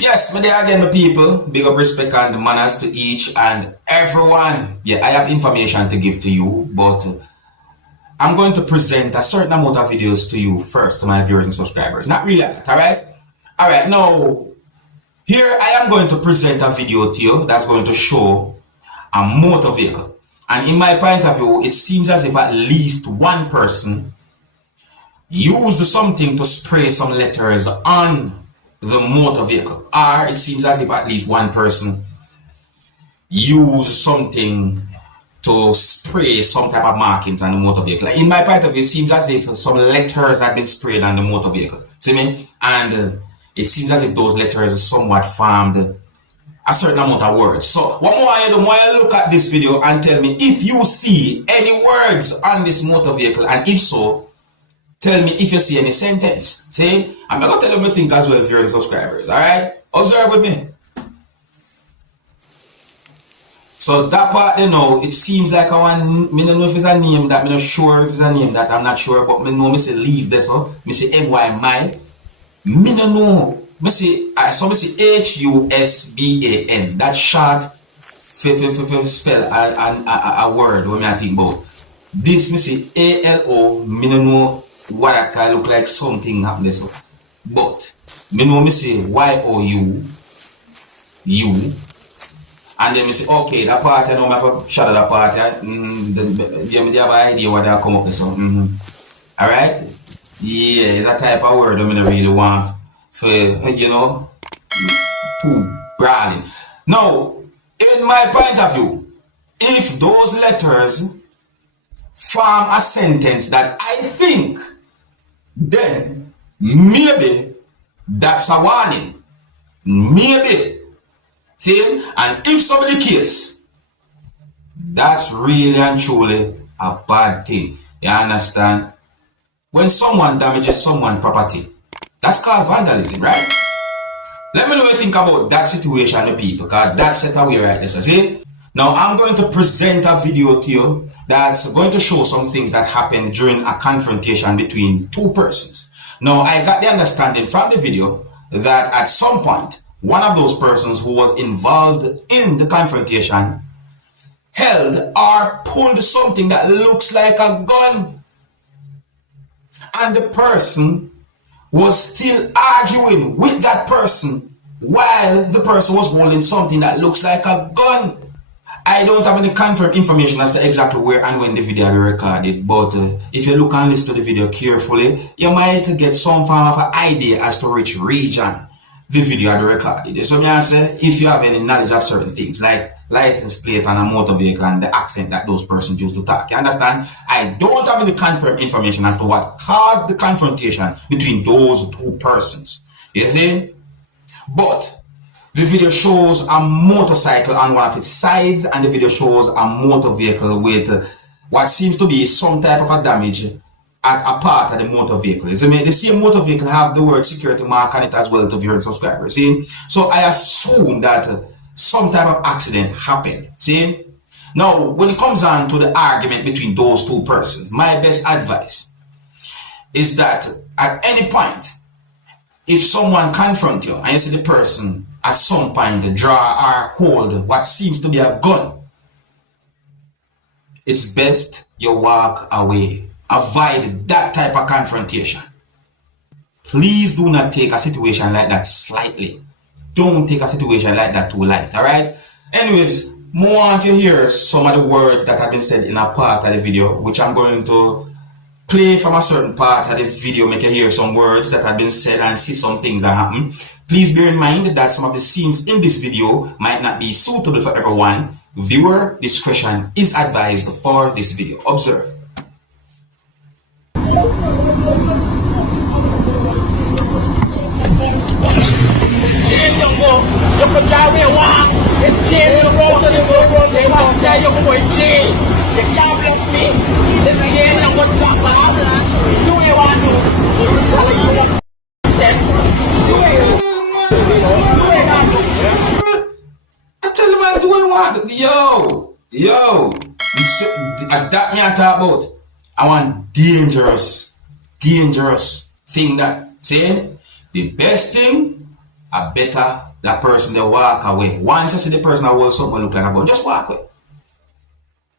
Yes, my dear again, my people. Big up respect and manners to each and everyone. Yeah, I have information to give to you, but I'm going to present a certain amount of videos to you first, to my viewers and subscribers. Not really that, alright? Alright, now, here I am going to present a video to you that's going to show a motor vehicle. And in my point of view, it seems as if at least one person used something to spray some letters on the motor vehicle, or it seems as if at least one person used something to spray some type of markings on the motor vehicle. Like in my point of view, it seems as if some letters had been sprayed on the motor vehicle. See me? And it seems as if those letters somewhat formed a certain amount of words. So what more I do, more I look at this video and tell me if you see any words on this motor vehicle, and if so, tell me if you see any sentence. See? I'm not going to tell you what I think as well, viewers and subscribers. Alright? Observe with me. So that part, you know, it seems like I want, me don't know if it's a name that, me not sure if it's a name that, I'm not sure, but me know me say leave this, so me say M-Y-M-I. Me don't know. Me say, so me say H-U-S-B-A-N. That short, spell a word when I think about. This, me say A-L-O, me don't know what I can look like something happening so. But me know me say Y-O-U U, and then me say okay, that part I know I have a shadow that part. Yeah, me have an idea what I come up with so. Alright? Yeah, it's a type of word I don't really want for, you know, too brawling. Now, in my point of view, if those letters form a sentence that I think, then maybe that's a warning. Maybe. See? And if so be the case, that's really and truly a bad thing. You understand? When someone damages someone's property, that's called vandalism, right? Let me know what you think about that situation, people, because that's set away right there. So see? Now I'm going to present a video to you that's going to show some things that happened during a confrontation between two persons. Now I got the understanding from the video that at some point, one of those persons who was involved in the confrontation held or pulled something that looks like a gun. And the person was still arguing with that person while the person was holding something that looks like a gun. I don't have any confirmed information as to exactly where and when the video was recorded, but if you look and listen to the video carefully, you might get some form of an idea as to which region the video was recorded. So I say, if you have any knowledge of certain things, like license plate on a motor vehicle and the accent that those persons used to talk, you understand? I don't have any confirmed information as to what caused the confrontation between those two persons. You see? But the video shows a motorcycle on one of its sides, and the video shows a motor vehicle with what seems to be some type of a damage at a part of the motor vehicle. So the same motor vehicle have the word security mark on it as well to viewers and subscribers. See? So I assume that some type of accident happened. See? Now, when it comes on to the argument between those two persons, my best advice is that at any point, if someone confronts you and you see the person at some point draw or hold what seems to be a gun, it's best you walk away. Avoid that type of confrontation. Please do not take a situation like that slightly. Don't take a situation like that too light, alright? Anyways, more want to hear some of the words that have been said in a part of the video, which I'm going to play from a certain part of the video, make you hear some words that have been said and see some things that happen. Please bear in mind that some of the scenes in this video might not be suitable for everyone. Viewer discretion is advised for this video. Observe. I tell you man, doing what? Yo, that me I talk about. I want dangerous thing that saying the best thing, a better that person they walk away. Once you see the person that will something look like a gun, just walk away.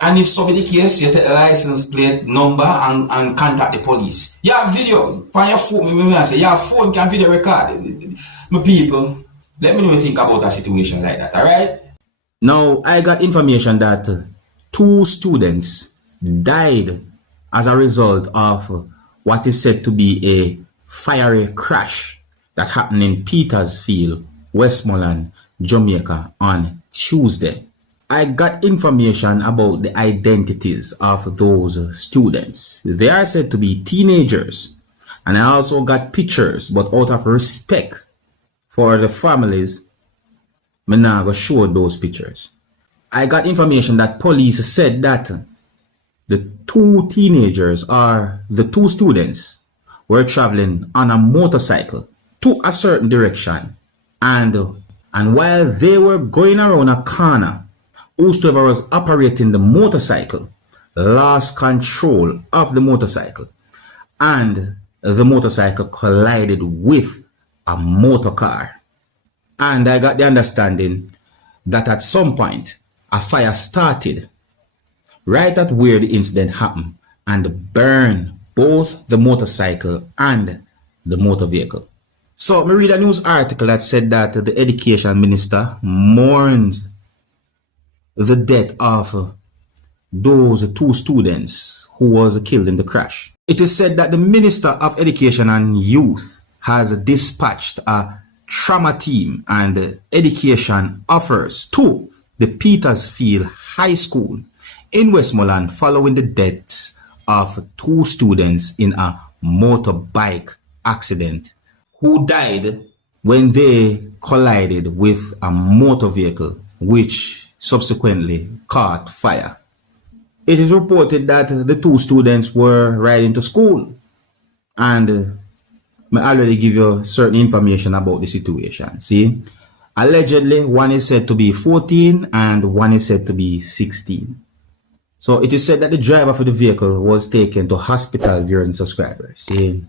And if so be the case, you take the license plate number and contact the police. You have video on your phone. I say your phone can video record. My people, let me know what you think about a situation like that. Alright? Now I got information that 2 students died as a result of what is said to be a fiery crash that happened in Petersfield, Westmoreland, Jamaica on Tuesday. I got information about the identities of those students. They are said to be teenagers. And I also got pictures, but out of respect for the families, I'm not going to show those pictures. I got information that police said that the 2 teenagers or the 2 students were traveling on a motorcycle to a certain direction. And while they were going around a corner, whosoever was operating the motorcycle lost control of the motorcycle and the motorcycle collided with a motor car. And I got the understanding that at some point a fire started right at where the incident happened and burned both the motorcycle and the motor vehicle. So I read a news article that said that the education minister mourns the death of those 2 students who was killed in the crash. It is said that the Minister of Education and Youth has dispatched a trauma team and education offers to the Petersfield High School in Westmoreland following the deaths of 2 students in a motorbike accident who died when they collided with a motor vehicle which subsequently caught fire. It is reported that the 2 students were riding to school, and I already give you certain information about the situation. See, allegedly one is said to be 14 and one is said to be 16. So it is said that the driver for the vehicle was taken to hospital during subscribers. See,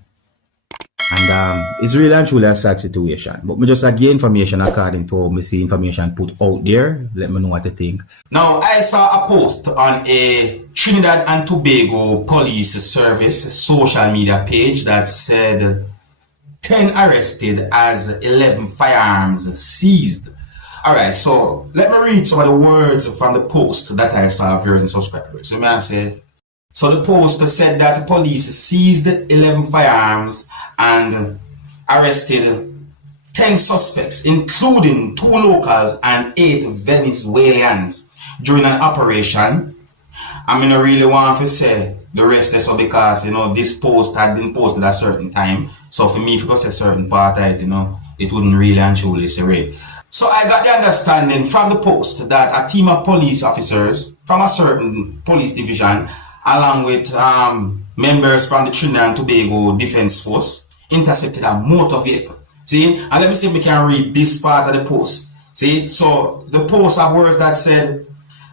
and it's really and truly a sad situation. But me just give information according to how me see information put out there. Let me know what you think. Now, I saw a post on a Trinidad and Tobago Police Service social media page that said 10 arrested as 11 firearms seized. Alright, so let me read some of the words from the post that I saw, viewers and subscribers. So may I say, so the post said that police seized 11 firearms and arrested 10 suspects, including 2 locals and 8 Venezuelans during an operation. I mean, I really want to say the rest is so because, you know, this post had been posted at a certain time. So for me, if you say a certain part of it, you know, it wouldn't really and truly say right. So I got the understanding from the post that a team of police officers from a certain police division, along with members from the Trinidad and Tobago Defense Force, intercepted a motor vehicle. See, and let me see if we can read this part of the post. See, so the post have words that said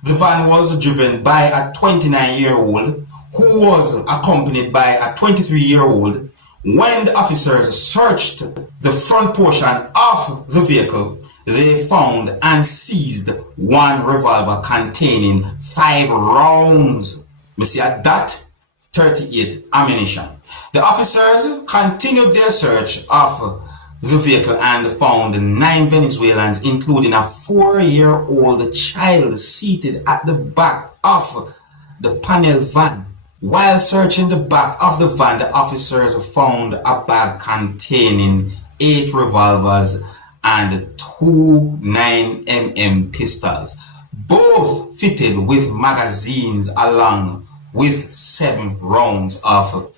the van was driven by a 29-year-old who was accompanied by a 23-year-old. When the officers searched the front portion of the vehicle, they found and seized 1 revolver containing 5 rounds. Me see a dot 38 ammunition. The officers continued their search of the vehicle and found 9 Venezuelans, including a 4-year-old child seated at the back of the panel van. While searching the back of the van, the officers found a bag containing 8 revolvers and 2 9mm pistols, both fitted with magazines along with 7 rounds of,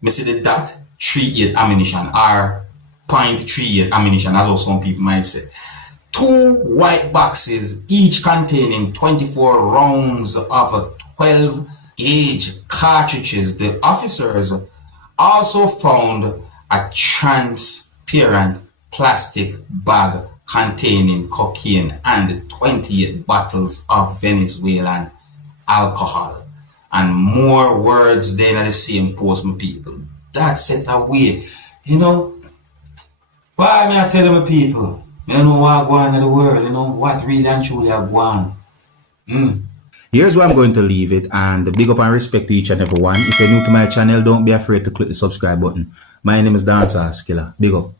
me see the dot 38 ammunition or .38 ammunition, as well some people might say. 2 white boxes, each containing 24 rounds of 12 gauge cartridges. The officers also found a transparent plastic bag containing cocaine and 28 bottles of Venezuelan alcohol. And more words than the same post, my people. That set away, you know. Why me I tell my people? Me don't know what go on in the world, you know, what really and truly are go on. Here's where I'm going to leave it, and big up and respect to each and every one. If you're new to my channel, don't be afraid to click the subscribe button. My name is Dancehall Skilla. Big up.